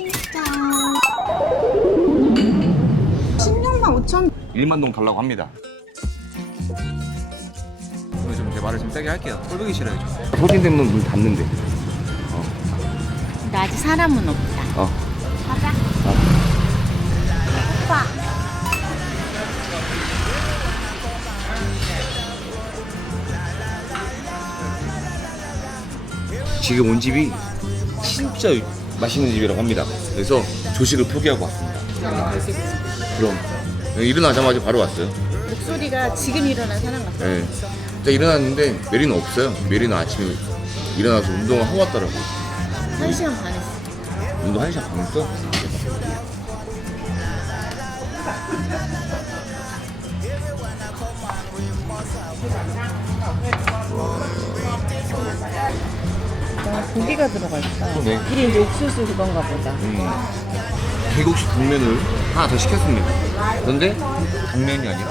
진짜 16만 5천 1만 동 달라고 합니다. 오늘 좀 제 말을 좀 세게 할게요. 꼴보기 싫어요. 소진 되면 문 닫는데. 근데 아직 사람은 없다. 가자. 오빠. 지금 온 집이 진짜 맛있는 집이라고 합니다. 그래서 조식을 포기하고 왔습니다. 그럼 일어나자마자 바로 왔어요. 목소리가 지금 일어난 사람 같아. 네. 진짜 일어났는데 메리는 없어요. 메리는 아침에 일어나서 운동을 하고 왔더라고. 1시간 반 했어. 운동 1시간 반 했어? 고기가 들어가 있어. 네. 이게 이제 옥수수 그건가 보다. 개국식 당면을 하나 더 시켰습니다. 그런데 당면이 아니라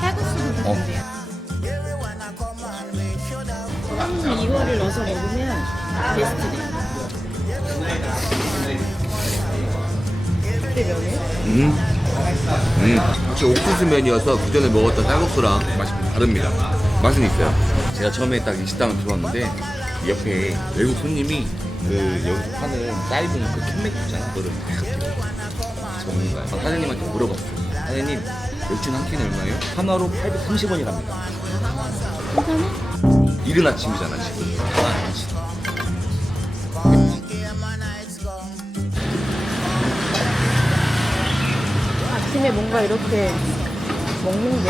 칼국수도 좋은데요. 사장님이 이거를 넣어서 먹으면 베스트래. 그때 면에? 확실히 옥수수 면이어서 그 전에 먹었던 쌀국수랑 맛이 좀 다릅니다. 맛은 있어요. 제가 처음에 딱 이 식당을 들어왔는데 옆에 외국 손님이 여기서 파는 짧은 그 캔맥주 있잖아. 그거를 막 먹는 거야. 사장님한테 물어봤어요. 사장님 맥주는 한 캔에 얼마예요? 하나로 830원이랍니다. 괜찮아? 이른 아침이잖아 지금. 아침에 뭔가 이렇게 먹는 게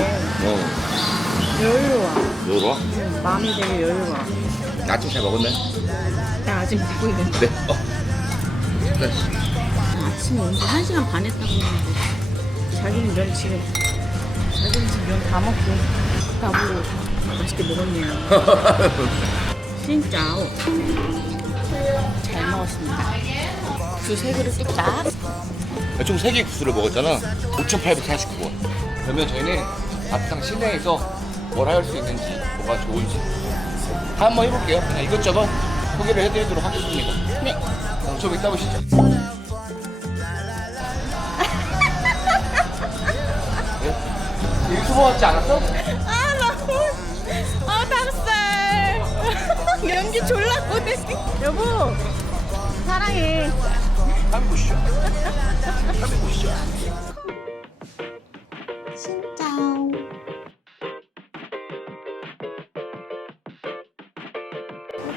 여유로워. 요거? 마음이 되게 여유로워. 아침 잘 먹었나요? 나 아직 먹고 있는데. 네. 아침에 언제 1시간 반 했다고 했는데 자기는 면 지금 면 다 먹고 나보고 맛있게 먹었네요. 진짜 잘 먹었습니다. 그 3그릇 뚝딱. 총 3개 국수를 먹었잖아. 5,849원. 그러면 저희는 앞상 시내에서 뭘 할 수 있는지, 뭐가 좋은지 한번 해볼게요. 그냥 이것저것 소개를 해드리도록 하겠습니다. 네. 그럼 좀 이따 보시죠. 네? 유튜버 같지 않았어? 닭살. 연기 졸라 보네. 여보, 사랑해. 한번 보시죠. 한번 보시죠. 진짜.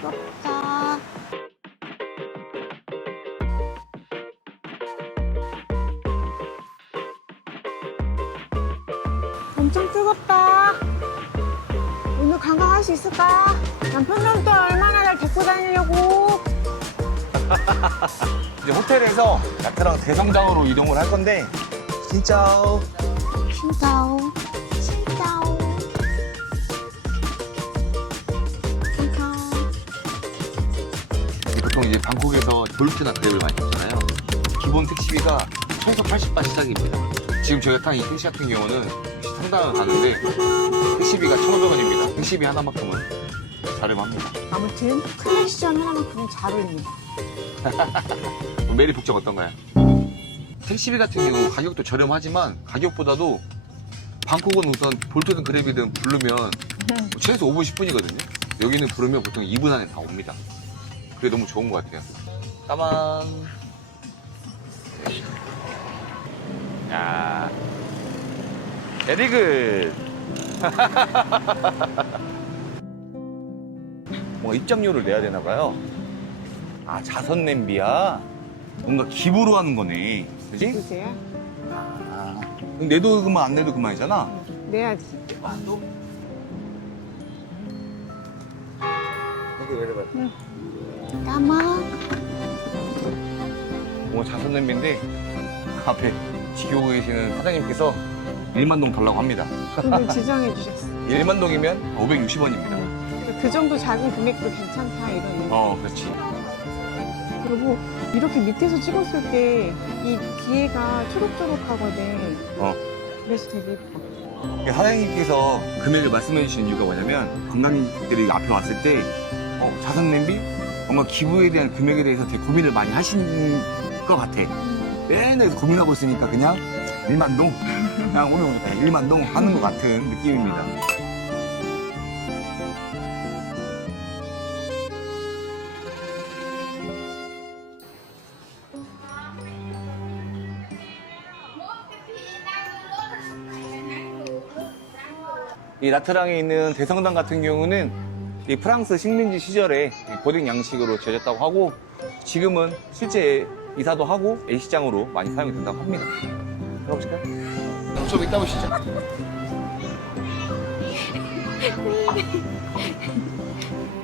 뜨겁다. 엄청 뜨겁다. 오늘 관광할 수 있을까? 남편은 또 얼마나 날 데리고 다니려고. 이제 호텔에서 야트랑 대성장으로 이동을 할 건데 진짜 진짜. 보통 이제 방콕에서 볼트나 그랩을 많이 타잖아요. 기본 택시비가 1,080바 시작입니다. 지금 저희가 탄 이 택시 같은 경우는 상당을 가는데 택시비가 1,500원입니다. 택시비 하나만큼은 저렴합니다. 아무튼 클래식전 하나만큼은 잘 어울립니다. 메리 북적 어떤가요? 택시비 같은 경우 가격도 저렴하지만 가격보다도 방콕은 우선 볼트든 그랩이든 부르면 최소 5분 10분이거든요. 여기는 부르면 보통 2분 안에 다 옵니다. 그게 너무 좋은 것 같아요. 까만. 야, 베리굿. 뭐 입장료를 내야 되나 봐요. 아, 자선 냄비야. 뭔가 기부로 하는 거네. 그지? 보세요. 아, 내도 그만 안 내도 그만이잖아. 내야지. 또? 여기 왜 이래? 까마. 자선 냄비인데 앞에 지키고 계시는 사장님께서 1만 동 달라고 합니다. 그걸 지정해 주셨어. 1만 동이면 560원입니다. 그 정도 작은 금액도 괜찮다 이러는. 그렇지. 그리고 이렇게 밑에서 찍었을 때 이 뒤에가 초록초록하거든. 그래서 되게 예뻐. 사장님께서 금액을 말씀해 주시는 이유가 뭐냐면 관광객들이 앞에 왔을 때 자선 냄비? 뭔가 기부에 대한 금액에 대해서 되게 고민을 많이 하신 것 같아. 맨날 고민하고 있으니까 그냥 일만동, 그냥 오면 오니까 일만동 하는 것 같은 느낌입니다. 이 나트랑에 있는 대성당 같은 경우는 이 프랑스 식민지 시절에 보딩 양식으로 지어졌다고 하고 지금은 실제 이사도 하고 A시장으로 많이 사용이 된다고 합니다. 들어보실까요? 좀 이따 보시죠.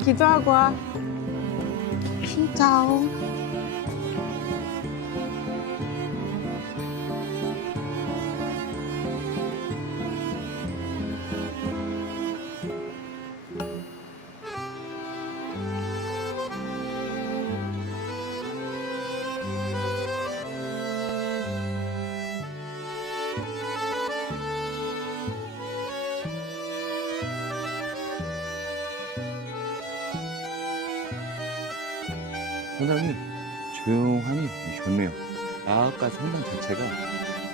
기도하고 와. 진짜. 성당이 조용하니 좋네요. 아까 성당 자체가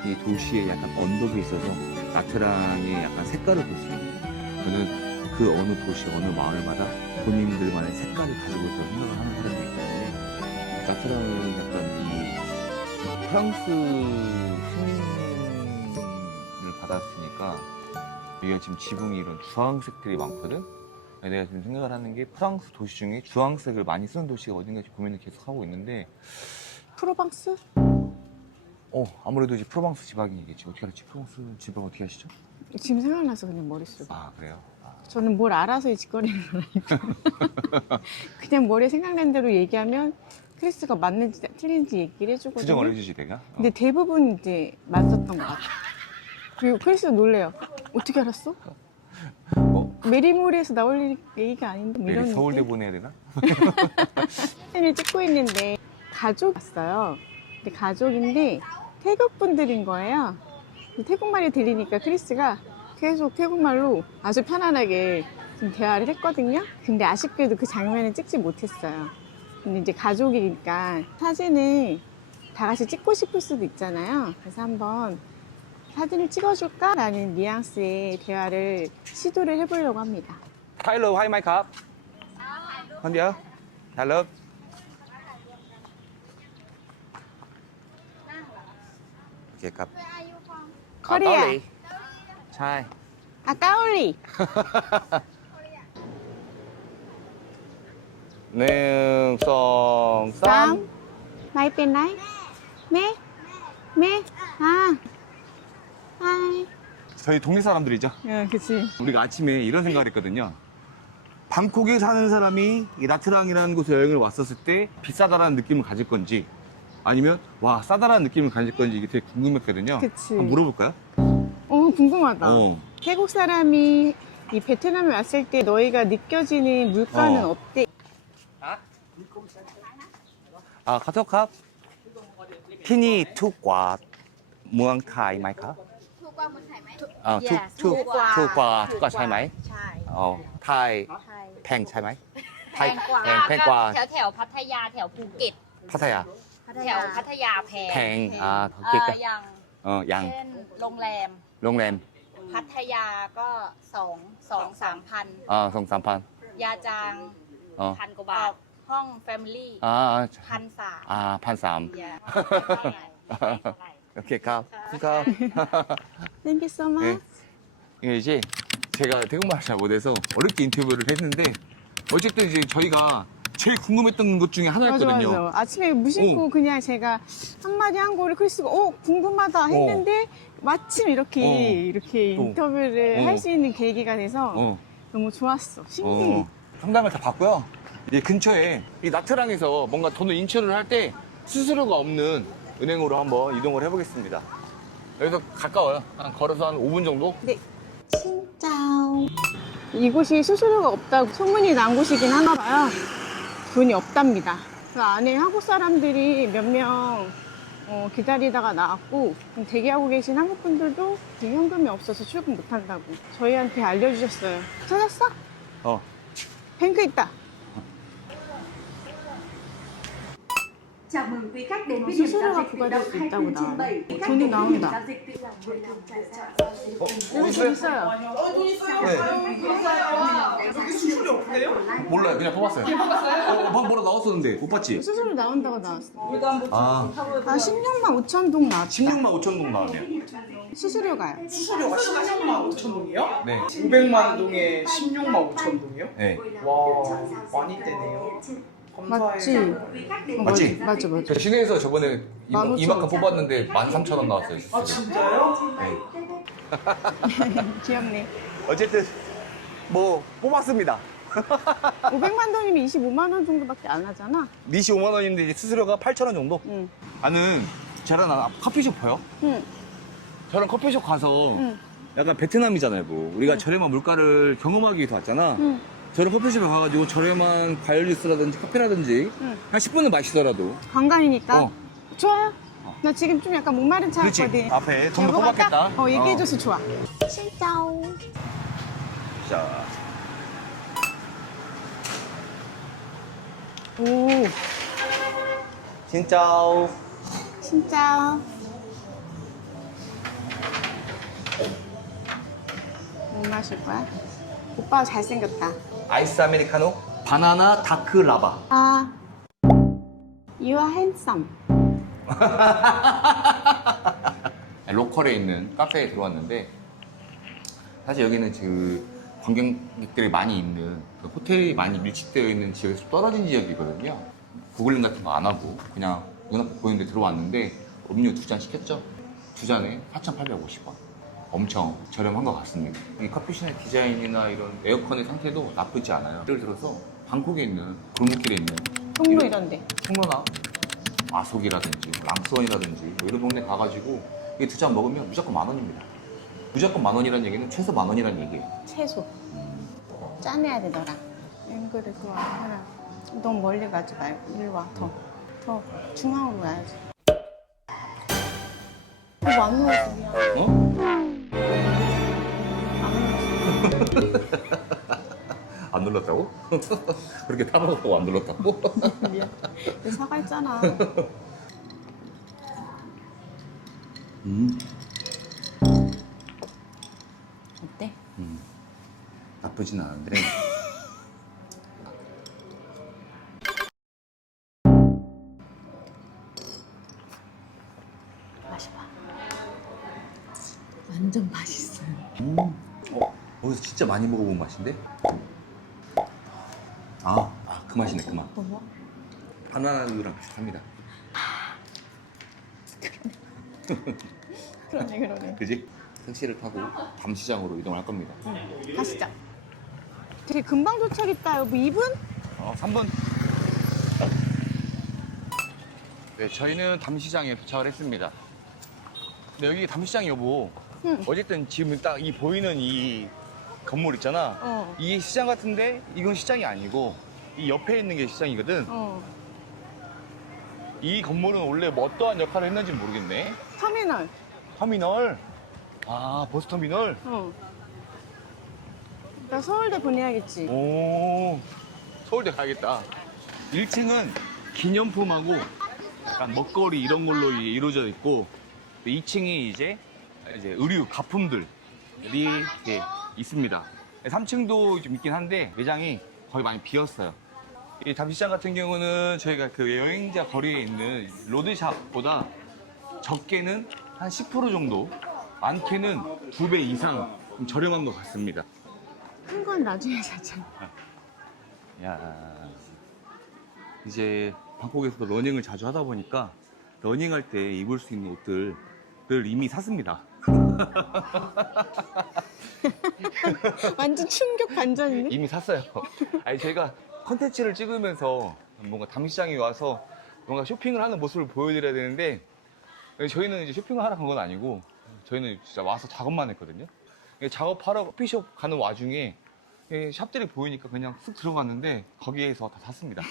이 도시에 약간 언덕에 있어서 나트랑의 약간 색깔을 볼 수 있는 저는 그 어느 도시, 어느 마을마다 본인들만의 색깔을 가지고 있다고 생각을 하는 사람이기 때문에 나트랑은 약간 이 프랑스 시민을 받았으니까 여기가 지금 지붕이 이런 주황색들이 많거든? 내가 지금 생각을 하는 게 프랑스 도시 중에 주황색을 많이 쓰는 도시가 어딘가 고민을 계속 하고 있는데 프로방스? 아무래도 이제 프로방스 지방이겠지. 어떻게 알았지? 프로방스 지방 어떻게 아시죠? 지금 생각나서 그냥 머릿속에. 아 그래요? 저는 뭘 알아서 이 짓거리는 건 아니고 그냥 머리에 생각난 대로 얘기하면 크리스가 맞는지 틀린지 얘기를 해주거든요. 수정을 해주지 내가? 근데 대부분 이제 맞았던 것 같아. 그리고 크리스가 놀래요. 어떻게 알았어? 메리모리에서 나올 얘기가 아닌데 뭐 이런 내일 서울대 느낌? 보내야 되나? 사진을 찍고 있는데 가족 왔어요. 근데 가족인데 태국 분들인 거예요. 태국말이 들리니까 크리스가 계속 태국말로 아주 편안하게 좀 대화를 했거든요. 근데 아쉽게도 그 장면을 찍지 못했어요. 근데 이제 가족이니까 사진을 다 같이 찍고 싶을 수도 있잖아요. 그래서 한번 사진을 찍어줄까? 라는 뉘앙스의 대화를 시도를 해보려고 합니다. Hello, hi, my cup. Con nhớ. Hello. 오케이, cup. 코리아. 잘. 아, 까올리. 능성 쌈. 마이 뺀나이? 매? 매? 아. 하이. 저희 동네 사람들이죠. 응, 그치. 우리가 아침에 이런 생각을 했거든요. 방콕에 사는 사람이 이 나트랑이라는 곳에 여행을 왔었을 때 비싸다라는 느낌을 가질 건지 아니면 와 싸다라는 느낌을 가질 건지 이게 되게 궁금했거든요. 그치. 한번 물어볼까요? 궁금하다. 어. 태국 사람이 이 베트남에 왔을 때 너희가 느껴지는 물가는 어때? À, có thuốcครับที่นี่ถูกกว่าเมืองไทยไหมครับ ถูกกว่าเมืองไทยไหม ถูกกว่าใช่ไหม ใช่ อ๋อไทย ใช่ แพงใช่ไหม แพงกว่า แพงกว่า แถวแถวพัทยาแถวภูเก็ต พัทยา แถวพัทยาแพง แพงภูเก็ตก็ อย่าง ยัง เช่นโรงแรม โรงแรม พัทยาก็สามพัน 2-3,000 ยาจาง อ๋อ พันกว่าบาท ห้องแฟมิลี่ 1,300 ยา โอเคครับครับ Thank you so much. 이게 이제 제가 태국말을 잘 못해서 어렵게 인터뷰를 했는데 어쨌든 이제 저희가 제일 궁금했던 것 중에 맞아, 하나였거든요. 맞아. 아침에 무심코 그냥 제가 한마디 한 거를 크리스가 궁금하다 했는데 마침 이렇게 또. 인터뷰를 할 수 있는 계기가 돼서 너무 좋았어. 신기해. 상담을 다 받고요. 이 근처에 이 나트랑에서 뭔가 돈을 인출을 할 때 수수료가 없는 은행으로 한번 이동을 해보겠습니다. 여기서 가까워요. 걸어서 한 5분 정도? 네. 진짜. 이곳이 수수료가 없다고 소문이 난 곳이긴 하나 봐요. 돈이 없답니다. 그 안에 한국 사람들이 몇 명 기다리다가 나왔고 대기하고 계신 한국 분들도 현금이 없어서 출금 못 한다고 저희한테 알려주셨어요. 찾았어? 어. 뱅크 있다. Chào mừng quý khách đến với Số điểm giao 수수료가 dịch tự động 부과될 수 있다고 24/7. 나오네. Quý khách 돈이 đến với điểm 나온다. giao dịch tự động 15/7. 여기 돈 있어요. 몰라요. 그냥 뽑았어요. 방 뭐라 나왔었는데 못 봤지? 수수료 나온다고 나왔어. 아, 16만 5천 동 나왔다. 16만 5천 동 나왔네요. 수수료가요. 수수료가 16만 5천 동이요? 네. 500만 동에 16만 5천 동이요? 네. 와, 많이 떼네요. 맞지? 맞지? 맞아. 저 시내에서 저번에 15,000원. 이만큼 뽑았는데 13,000원 나왔어요. 아, 진짜요? 네. 귀엽네. 어쨌든 뭐 뽑았습니다. 500만 동이면 25만 원 정도밖에 안 하잖아. 니시 5만 원인데 이제 수수료가 8,000원 정도? 응. 나는 저랑 커피숍 봐요? 응. 저랑 커피숍 가서 응. 약간 베트남이잖아요, 뭐. 우리가 저렴한 물가를 경험하기 위해서 왔잖아. 응. 저런 커피숍에 가가지고 저렴한 과일 주스라든지 카페라든지 응. 한 10분은 마시더라도. 관광이니까. 어. 좋아요. 나 지금 좀 약간 목마른 차 그렇지. 같거든. 앞에 돈도 여보가 뽑았겠다. 딱, 얘기해줘서 좋아. 진짜오. 자. 오, 진짜. 진짜. 뭐 마실 거야? 오빠 잘생겼다. 아이스 아메리카노, 바나나 다크 라바. 아, you are handsome. 로컬에 있는 카페에 들어왔는데 사실 여기는 그 관광객들이 많이 있는 그 호텔이 많이 밀집되어 있는 지역에서 떨어진 지역이거든요. 구글링 같은 거 안 하고 그냥 눈앞에 보이는 데 들어왔는데 음료 2잔 시켰죠. 2잔에 4,850원. 엄청 저렴한 것 같습니다. 이 커피숍의 디자인이나 이런 에어컨의 상태도 나쁘지 않아요. 예를 들어서 방콕에 있는 골목길에 있는 통로 이런데. 통로나 아속이라든지 랑스원이라든지 뭐 이런 동네 가가지고 이 2잔 먹으면 무조건 10,000원입니다. 무조건 10,000원이라는 얘기는 최소 10,000원이라는 얘기예요. 채소. 짜내야 돼, 너랑. 앵글을 또 하나. 너무 멀리 가지 말고, 일로 와, 더 중앙으로 와야지. 이거 안 넣었어, 미안. 안 넣었어. 안 눌렀다고? 그렇게 타먹었다고 안 눌렀다고? 미안. 내 사과했잖아. 어때? 나쁘진 않은데 마셔봐. 완전 맛있어요. 여기서 진짜 많이 먹어본 맛인데? 그 맛이네 그 맛. 뭐? 바나나우유랑 비슷합니다. 그러네. 그지? 택시를 타고 밤시장으로 이동할 겁니다. 가시죠. 되게 금방 도착했다, 여보. 2분? 3분. 네, 저희는 담시장에 도착을 했습니다. 근데 여기 담시장이 여보. 응. 어쨌든 지금 딱 이 보이는 이 건물 있잖아. 어. 이게 시장 같은데 이건 시장이 아니고 이 옆에 있는 게 시장이거든. 어. 이 건물은 원래 뭐 어떠한 역할을 했는지 모르겠네. 터미널. 터미널. 아, 버스터미널. 어. 나 서울대 보내야겠지. 오, 서울대 가야겠다. 1층은 기념품하고 약간 먹거리 이런 걸로 이루어져 있고 2층이 이제 의류, 가품들이 이렇게 있습니다. 3층도 좀 있긴 한데 매장이 거의 많이 비었어요. 이 담시장 같은 경우는 저희가 그 여행자 거리에 있는 로드샵보다 적게는 한 10% 정도, 많게는 2배 이상 좀 저렴한 것 같습니다. 큰 건 나중에 사자. 야, 이제 방콕에서도 러닝을 자주 하다 보니까 러닝할 때 입을 수 있는 옷들을 이미 샀습니다. 완전 충격 반전이네. 이미 샀어요. 아니 제가 컨텐츠를 찍으면서 뭔가 담시장에 와서 뭔가 쇼핑을 하는 모습을 보여드려야 되는데 저희는 이제 쇼핑을 하러 간 건 아니고 저희는 진짜 와서 작업만 했거든요. 작업하러 커피숍 가는 와중에 샵들이 보이니까 그냥 쓱 들어갔는데 거기에서 다 샀습니다.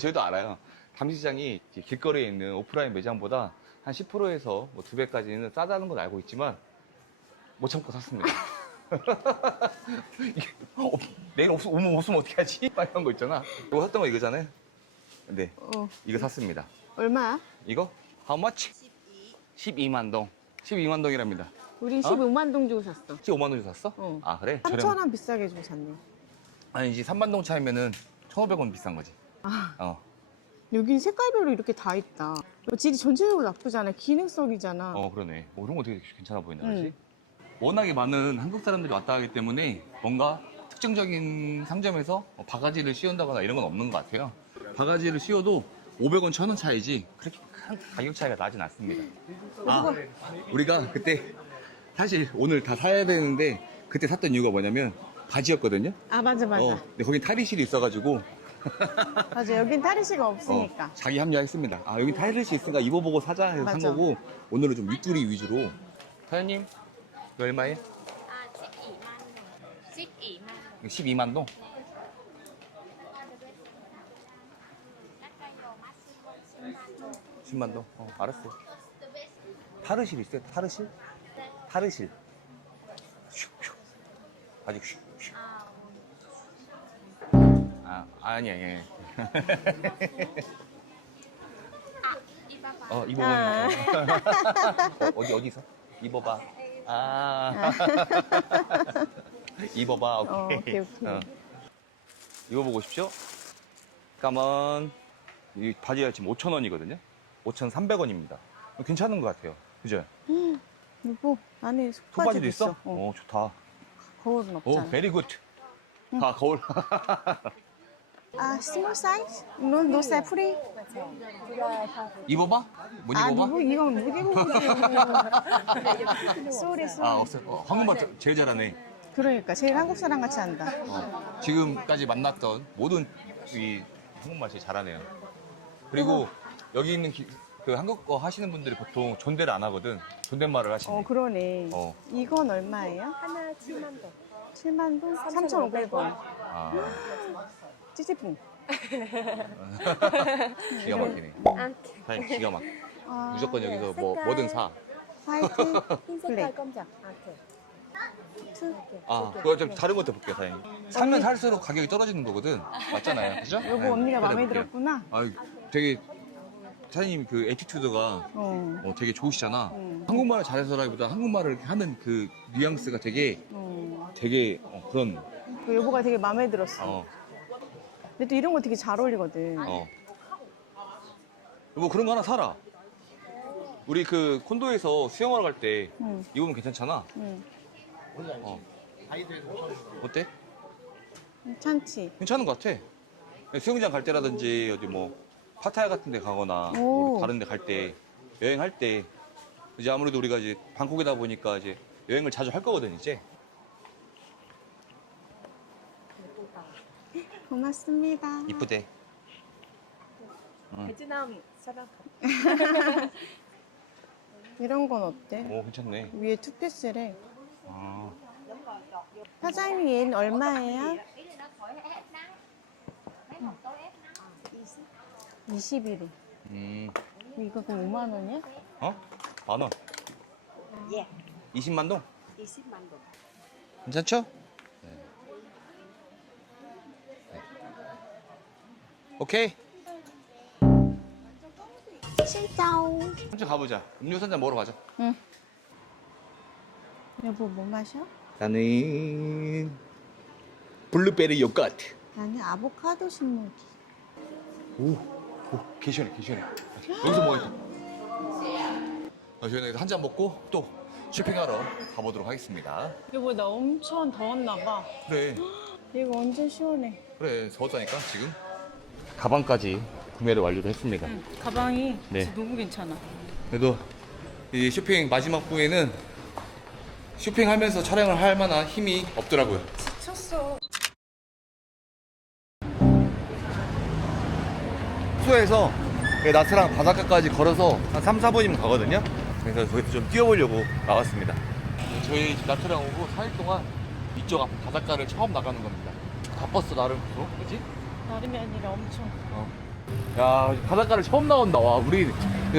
저희도 알아요. 담시장이 길거리에 있는 오프라인 매장보다 한 10%에서 뭐 2배까지는 싸다는 건 알고 있지만 못 참고 샀습니다. 이게, 내일 오면 어떻게 하지? 막 이런 거 있잖아. 이거 샀던 거 이거잖아요. 네. 어, 이거 샀습니다. 얼마야? 이거? How much? 12만 동. 12만 동이랍니다. 우리 15만 동 주고 샀어. 15만 동 주고 샀어? 어. 아, 그래? 3,000원 비싸게 주고 샀네. 아니지, 3만 동 차이면은 1,500원 비싼 거지. 아, 어. 여긴 색깔별로 이렇게 다 있다. 질이 전체적으로 나쁘지 않아. 기능성이잖아. 그러네. 이런 거 되게 괜찮아 보인다, 응. 그렇지? 워낙에 많은 한국 사람들이 왔다 가기 때문에 뭔가 특정적인 상점에서 바가지를 씌운다거나 이런 건 없는 것 같아요. 바가지를 씌워도 500원, 1,000원 차이지 그렇게 큰 가격 차이가 나진 않습니다. 아, 우리가 그때 사실 오늘 다 사야 되는데 그때 샀던 이유가 뭐냐면 바지였거든요. 아, 맞아. 근데 거긴 탈의실이 있어가지고 맞아. 여긴 탈의실가 없으니까. 자기 합리화했습니다. 아, 여기 탈의실 있으니까 입어보고 사자 해서 산 맞아. 거고 오늘은 좀 윗두리 위주로. 사장님, 이거 얼마예요? 아, 12만 원. 12만 원. 12만 동? 깎아요. 맛있고 10만 동? 알았어요. 타르실 있어요? 타르실? 타르실. 슉슉. 아직 슉슉. 아니야. 이봐봐. 입어보면. 어디서? 입어봐. 입어봐. 오케이. 오케이. 입어보고 오십시오. 까만. 이 바지가 지금 5,000원이거든요. 5,300원입니다. 괜찮은 것 같아요. 그죠? 여보, 안에 속바지도 속바지도 있어? 어. 좋다. 거울은 없잖아. 베리 굿. 아, 거울. 아, 스몰 사이즈? No size free? 입어봐? 못 아, 입어봐? 이건 못 입어보지. 쏘리. 없어. 한국말 제일 잘하네. 그러니까 제일 한국 사람 같이 한다. 지금까지 만났던 모든 이 한국말 제일 잘하네요. 그리고 여기 있는 그 한국어 하시는 분들이 보통 존대를 안 하거든. 존댓말을 하시네. 그러네. 어. 이건 얼마예요? 하나 7만 동. 7만 동? 3,500원. 아, 찌찌뿡. 기가 막히네. 사장님 기가 막. 아, 무조건 여기서 뭐든 사. 화이트, 흰 블랙. 색깔 검정. 그거 좀 다른 것도 볼게요, 사장님. 사면 살수록 가격이 떨어지는 거거든. 맞잖아요, 그죠? 여보, 언니가 마음에 볼게요. 들었구나. 되게 사장님 그 에티튜드가 되게 좋으시잖아. 한국말을 잘해서라기보다 한국말을 이렇게 하는 그 뉘앙스가 되게 그런. 그 여보가 되게 마음에 들었어. 어. 근데 또 이런 거 되게 잘 어울리거든. 뭐 그런 거 하나 사라. 우리 그 콘도에서 수영하러 갈 때 응. 입으면 괜찮잖아. 응. 어때? 괜찮지? 괜찮은 것 같아. 수영장 갈 때라든지 어디 뭐 파타야 같은 데 가거나 오. 뭐 다른 데 갈 때 여행할 때 이제 아무래도 우리가 이제 방콕이다 보니까 이제 여행을 자주 할 거거든 이제. 고맙습니다. 이쁘대. 베트남 사람. 이런 건 어때? 오, 괜찮네. 위에 투피스래. 아, 사장님 얘는 얼마예요? 20일에. 이거 그럼 5만 원이야? 만 원. 예. 20만 동? 20만 동. 괜찮죠? 네. 오케이. 신짜오. 한번 가보자. 음료수 한잔 먹으러 가자. 응. 여보 뭐 마셔? 나는 블루베리 요거트. 나는 아보카도 신무기. 오, 개 시원해. 여기서 뭐 해도. 저희는 여기서 한잔 먹고 또 쇼핑하러 가보도록 하겠습니다. 여보 나 엄청 더웠나 봐. 그래, 이거 완전 시원해. 더웠다니까 지금. 가방까지 구매를 완료를 했습니다. 가방이 네. 진짜 너무 괜찮아. 그래도 이 쇼핑 마지막 부에는 쇼핑하면서 촬영을 할 만한 힘이 없더라고요. 지쳤어. 숙소에서 나트랑 바닷가까지 걸어서 한 3, 4분이면 가거든요. 그래서 거기서 좀 뛰어보려고 나왔습니다. 저희 집 나트랑 오고 4일 동안 이쪽 앞 바닷가를 처음 나가는 겁니다. 바빴어 나름. 그지? 나름이 아니라 엄청. 야, 바닷가를 처음 나온다. 와, 우리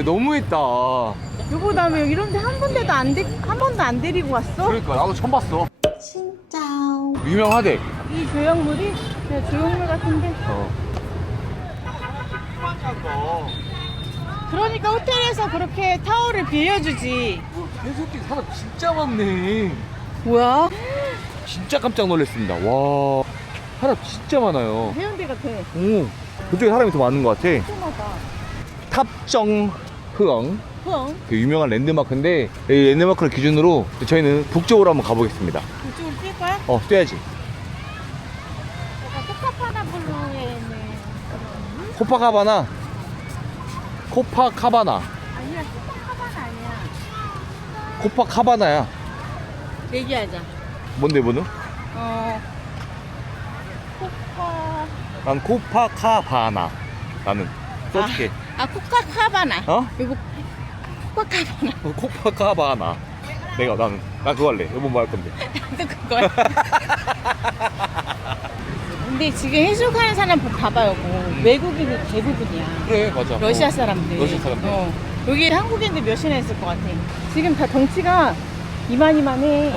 너무했다. 여보 나 왜 이런 데 한 번도 안 데리고 왔어? 그러니까 나도 처음 봤어. 신짜오. 유명하대. 이 조형물이 그냥 조형물 같은데. 깜깜한 거. 그러니까 호텔에서 그렇게 타워를 빌려주지. 해수욕장 사람 진짜 많네. 뭐야? 진짜 깜짝 놀랐습니다. 와, 사람 진짜 많아요. 해운대 같아. 오, 그쪽에 사람이 더 많은 것 같아. 심하다. 탑정 흐엉, 그럼 그 유명한 랜드마크인데 이 랜드마크를 기준으로 저희는 북쪽으로 한번 가보겠습니다. 이쪽으로 뛸 거야? 뛰어야지. 약간 코카파나블루에는 코파카바나, 코파카바나, 아니야, 코카파나 아니야. 코파카바나야. 얘기하자. 뭔데 뭐는? 코카. 난 코파카바나. 나는 써줄게. 코카카바나. 어? 이거 코카카바나. 코파카바나. 난 그거 할래. 이번 뭐 할 건데. 또 그거야. 근데 지금 해수욕하는 사람 봐봐요. 외국인이 대부분이야. 그래, 맞아. 러시아 사람들. 러시아 사람들. 여기 한국인들 몇이나 있을 것 같아. 지금 다 덩치가 이만이만해.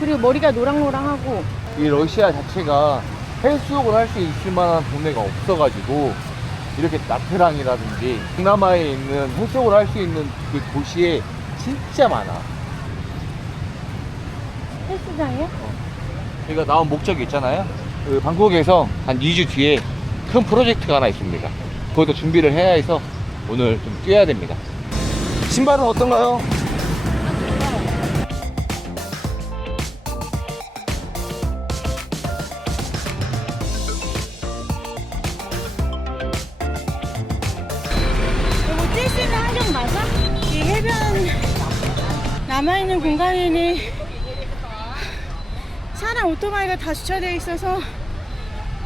그리고 머리가 노랑노랑하고. 이 러시아 자체가 해수욕을 할 수 있을 만한 동네가 없어가지고 이렇게 나트랑이라든지 동남아에 있는 해수욕을 할 수 있는 그 도시에 진짜 많아. 헬스장이야? 저희가 나온 목적이 있잖아요. 그 방콕에서 한 2주 뒤에 큰 프로젝트가 하나 있습니다. 거기도 준비를 해야 해서 오늘 좀 뛰어야 됩니다. 신발은 어떤가요? 이거 뛸 수 있는 환경 맞아? 이 해변 남아있는 공간에는 차랑 오토바이가 다 주차되어 있어서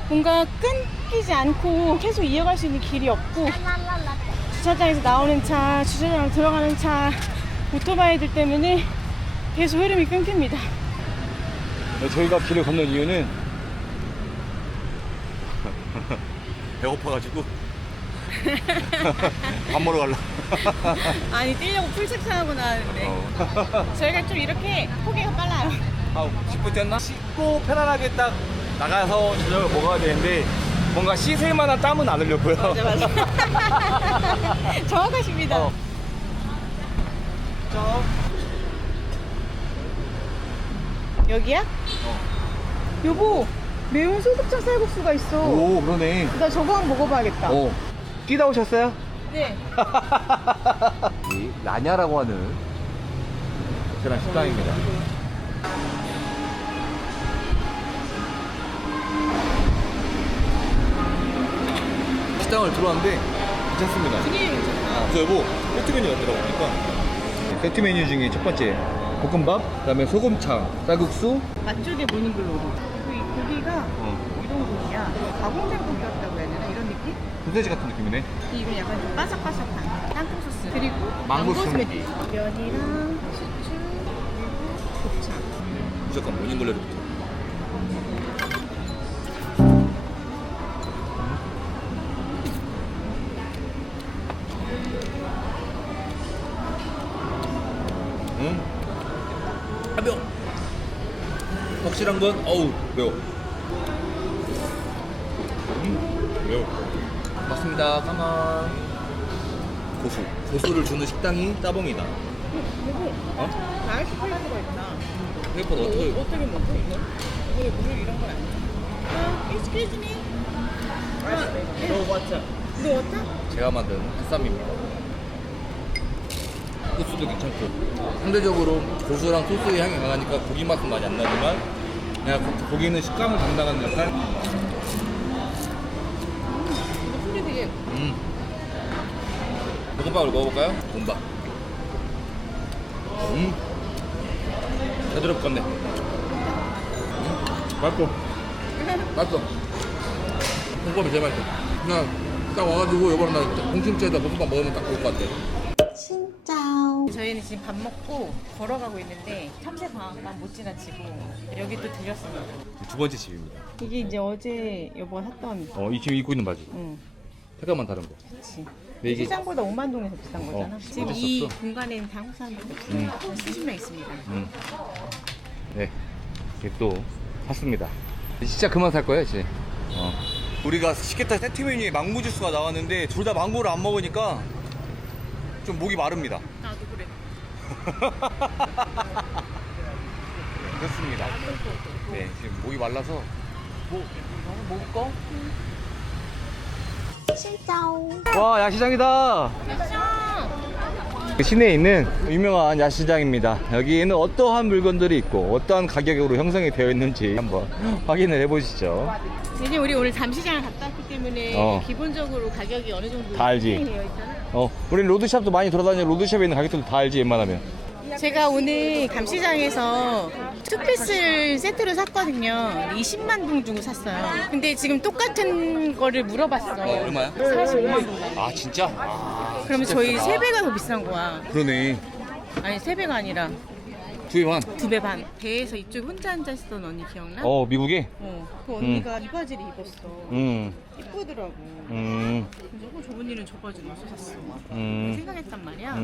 뭔가 끊기지 않고 계속 이어갈 수 있는 길이 없고, 주차장에서 나오는 차, 주차장으로 들어가는 차, 오토바이들 때문에 계속 흐름이 끊깁니다. 저희가 길을 건넌 이유는 배고파가지고 밥 먹으러 가려고. 아니, 뛰려고 풀 색상하고 나왔는데 저희가 좀 이렇게 포기가 빨라요. 10분 뛰었나? 씻고 편안하게 딱 나가서 저녁을 먹어야 되는데 뭔가 씻을 만한 땀은 안 흘렸고요. 맞아. 정확하십니다. 여기야? 여보, 매운 소곱창 쌀국수가 있어. 오, 그러네. 나 저거 한번 먹어봐야겠다. 뛰다 오셨어요? 네. 이 라냐라고 하는 베트남 식당입니다. 식당을 들어왔는데 괜찮습니다. 분위기 괜찮다. 그래서 여보, 세트 메뉴가 들어보니까 세트 메뉴 중에 첫 번째 볶음밥, 그다음에 소금창, 쌀국수. 맛조개 모닝글로리. 그리고 이 고기가 이런 고기야. 가공된 고기 같다고 해야 되나? 이런 느낌? 소세지 같은 느낌이네. 이거 약간 좀 바삭바삭한 땅콩 소스. 그리고 망고 스무디. 스무디. 면이랑 수추, 그리고 곱창. 무조건 모닝글로리부터. 매워. 확실한 건 어우 매워. 매워. 맞습니다. 까만 고수를 주는 식당이 따봉이다. 라이스 샐러드가 있다. 페이퍼도 어떻게 어떻게 먹어 이거? 이거 물 이런 건 아니야? Excuse me. 너 왔죠? 너 왔다? 제가 만든 햇쌈입니다. 소스도 괜찮고 상대적으로 고수랑 소스의 향이 강하니까 고기 맛은 많이 안 나지만 그냥 고기는 식감을 담당하는 역할. 이거 풀이 되게 볶음밥을 먹어볼까요? 볶음밥. 제대로 볶았네. 맛있어. 맛있어. 볶음밥이 제일 맛있어. 그냥 딱 와가지고 여보랑 나 공심채에다 볶음밥 먹으면 딱 좋을 것 같아. 저희는 지금 밥 먹고 걸어가고 있는데 참새방앗간 못 지나치고 여기 또 들렸습니다. 두 번째 집입니다. 이게 이제 어제 여보 샀던 이 지금 입고 있는 바지. 색깔만 다른 거. 그치. 근데 이게 시장보다 5만 동에서 비싼 거잖아. 지금 어쩔 수 이 없어. 공간에는 한국 사람들이 없어요. 수십 명 있습니다. 네, 이게 또 샀습니다. 진짜 그만 살 거예요, 이제. 우리가 시켰던 세트 메뉴에 망고 주스가 나왔는데 둘 다 망고를 안 먹으니까 좀 목이 마릅니다. 나도 그래. 그렇습니다. 네, 지금 목이 말라서 뭐 먹을까? 와, 야시장이다. 시내에 있는 유명한 야시장입니다. 여기에는 어떠한 물건들이 있고 어떠한 가격으로 형성이 되어 있는지 한번 확인을 해보시죠. 왜냐면 우리 오늘 잠시장을 갔다 왔기 때문에 기본적으로 가격이 어느 정도 다 알지. 되어 있잖아. 우리 로드샵도 많이 돌아다니는 로드샵에 있는 가격들도 다 알지, 웬만하면. 제가 오늘 감시장에서 투피스 세트를 샀거든요. 20만 동 주고 샀어요. 근데 지금 똑같은 거를 물어봤어. 얼마야? 45만 동. 아, 진짜? 그러면 저희 3배가 더 비싼 거야. 그러네. 아니 3배가 아니라 2배 반. 2배 반. 배에서 이쪽 혼자 앉아있었던 언니 기억나? 미국에? 그 언니가 이 바지를 입었어. 이쁘더라고. 그래서 저 언니는 저 바지를 어디서 샀어? 생각했단 말이야.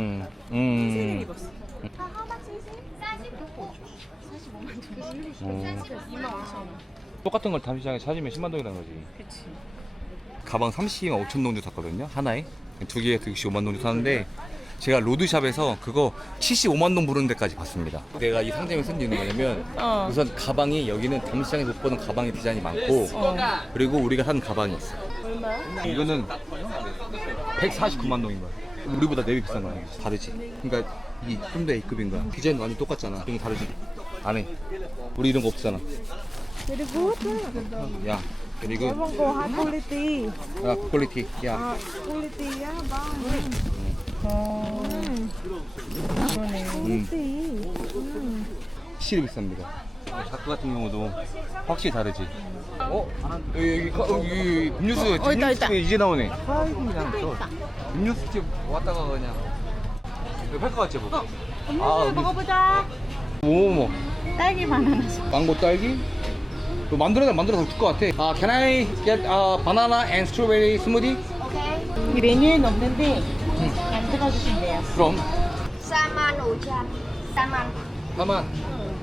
흰색을 입었어. 45만 원. 2만 5천 원. 똑같은 걸 담시장에 찾으면 10만 동이라는 거지. 그치. 가방 30만 5천 동주 샀거든요. 하나에. 두 개에 65만 동주 샀는데 제가 로드샵에서 그거 75만 동 부르는 데까지 봤습니다. 내가 이 상점에 쓴 이유는 뭐냐면 우선 가방이 여기는 담시장에서 못 보는 가방의 디자인이 많고 그리고 우리가 산 가방이 있어. 얼마야? 이거는 149만 동인 거야. 우리보다 4배 비싼 거야. 다르지. 그러니까 이게 좀 더 A급인 거야. 디자인도 완전 똑같잖아. 이게 다르지. 안에 우리 이런 거 없잖아. 야, 그리고 quality. 퀄리티. 야. Quality á ba. 확실히 비쌉니다. 자크 같은 경우도 확실히 다르지. 여기 음료수 있다. 이제 나오네. 그냥 음료수집 왔다가 그냥 여기 팔것 같지 뭐. 먹어보자. 뭐 딸기 바나나. 망고 딸기? 너 만들어서 줄 것 같아. Can I get banana and strawberry smoothie? 이 메뉴에는 없는데 안 들어주신대요. 그럼. Saman 500. Saman. 가만.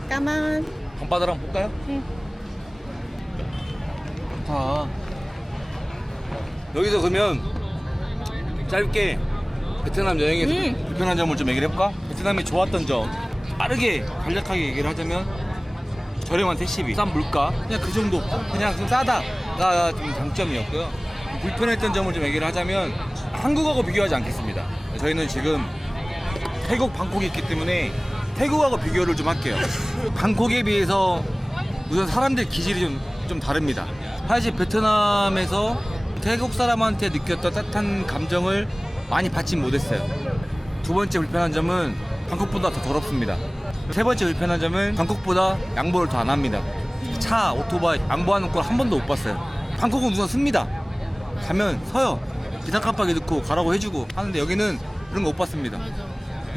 까만. 밤바다랑 볼까요? 응. 좋다. 여기서 그러면 짧게 베트남 여행에서 불편한 점을 좀 얘기를 해볼까? 베트남이 좋았던 점 빠르게 간략하게 얘기를 하자면 저렴한 택시비, 싼 물가 그냥 그 정도 그냥 좀 싸다가 좀 장점이었고요. 불편했던 점을 좀 얘기를 하자면 한국하고 비교하지 않겠습니다. 저희는 지금 태국 방콕에 있기 때문에 태국하고 비교를 좀 할게요. 방콕에 비해서 우선 사람들 기질이 좀 다릅니다. 사실 베트남에서 태국 사람한테 느꼈던 따뜻한 감정을 많이 받지 못했어요. 두 번째 불편한 점은 방콕보다 더 더럽습니다. 세 번째 불편한 점은 방콕보다 양보를 더 안 합니다. 차, 오토바이 양보하는 걸 한 번도 못 봤어요. 방콕은 우선 씁니다. 가면 서요. 기사 깜빡이 넣고 가라고 해주고 하는데 여기는 그런 거 못 봤습니다.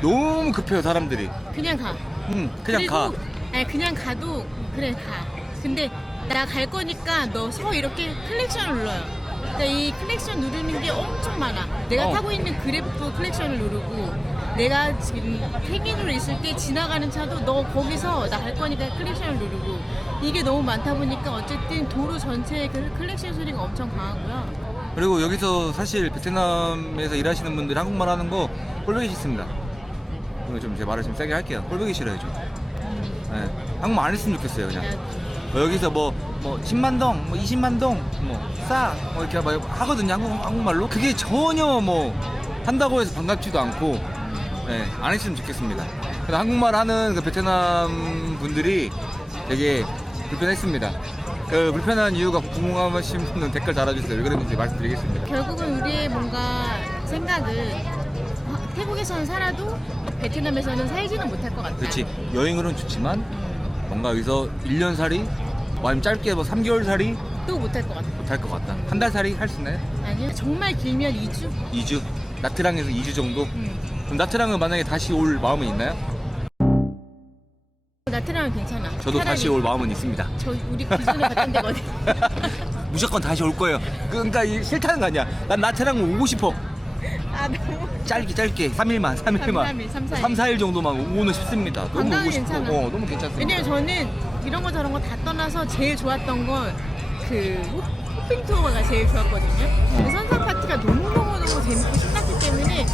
너무 급해요 사람들이. 그냥 가. 그냥 가. 아니 그냥 가도 그래 가. 근데 나 갈 거니까 너 서 이렇게 클렉션을 눌러요. 그러니까 이 클렉션 누르는 게 엄청 많아. 내가 타고 있는 그랩도 클렉션을 누르고 내가 지금 행인으로 있을 때 지나가는 차도 너 거기서 나 갈 거니까 클렉션을 누르고 이게 너무 많다 보니까 어쨌든 도로 전체에 그 클렉션 소리가 엄청 강하고요. 그리고 여기서 사실 베트남에서 일하시는 분들 한국말 하는 거 꼴보기 싫습니다. 오늘 좀 제 말을 좀 세게 할게요. 꼴보기 싫어요 좀. 네, 한국말 안 했으면 좋겠어요 그냥. 여기서 뭐 10만 동, 뭐 20만 동, 싸 이렇게 막 하거든요 한국말로. 그게 전혀 한다고 해서 반갑지도 않고 안 했으면 좋겠습니다. 그래서 한국말 하는 그 베트남 분들이 되게 불편했습니다. 그 불편한 이유가 궁금하신 분은 댓글 달아주세요. 왜 그랬는지 말씀드리겠습니다. 결국은 우리의 뭔가 생각은 태국에서는 살아도 베트남에서는 살지는 못할 것 같아. 그렇지. 여행으로는 좋지만 뭔가 여기서 1년 살이 아니면 짧게 3개월 살이 또 못할 것 같아. 못할 것 같다. 한 달 살이 할 수 있나요? 아니요. 정말 길면 2주? 2주? 나트랑에서 2주 정도? 그럼 나트랑은 만약에 다시 올 마음은 있나요? 나트랑은 괜찮아. 저도 차라리 다시 올 마음은 있습니다. 우리 기존에 갔던 데거든. 무조건 다시 올 거예요. 그러니까 싫다는 거 아니야. 난 나트랑 오고 싶어. 아, 너무 짧게 3일만 3, 4일 정도만 오고는 싶습니다. 너무 관광은 오고 싶어. 괜찮아. 너무 괜찮습니다. 왜냐면 저는 이런 거 저런 거 다 떠나서 제일 좋았던 건 그 쇼핑 투어가 제일 좋았거든요. 근데 선상 파티가 너무너무 재밌고 신났기 때문에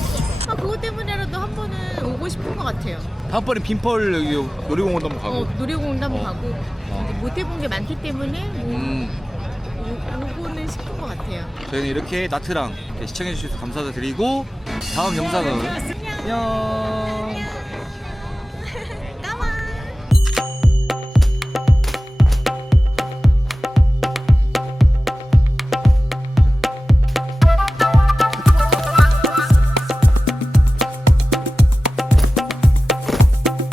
그것 때문에라도 한 번은 오고 싶은 것 같아요. 다음번에 빈펄 여기 놀이공원도 한번 가고. 놀이공원도 한번 가고 이제 못 해본 게 많기 때문에 오고는 싶은 것 같아요. 저희는 이렇게 나트랑 시청해 주셔서 감사드리고 다음 영상은 안녕.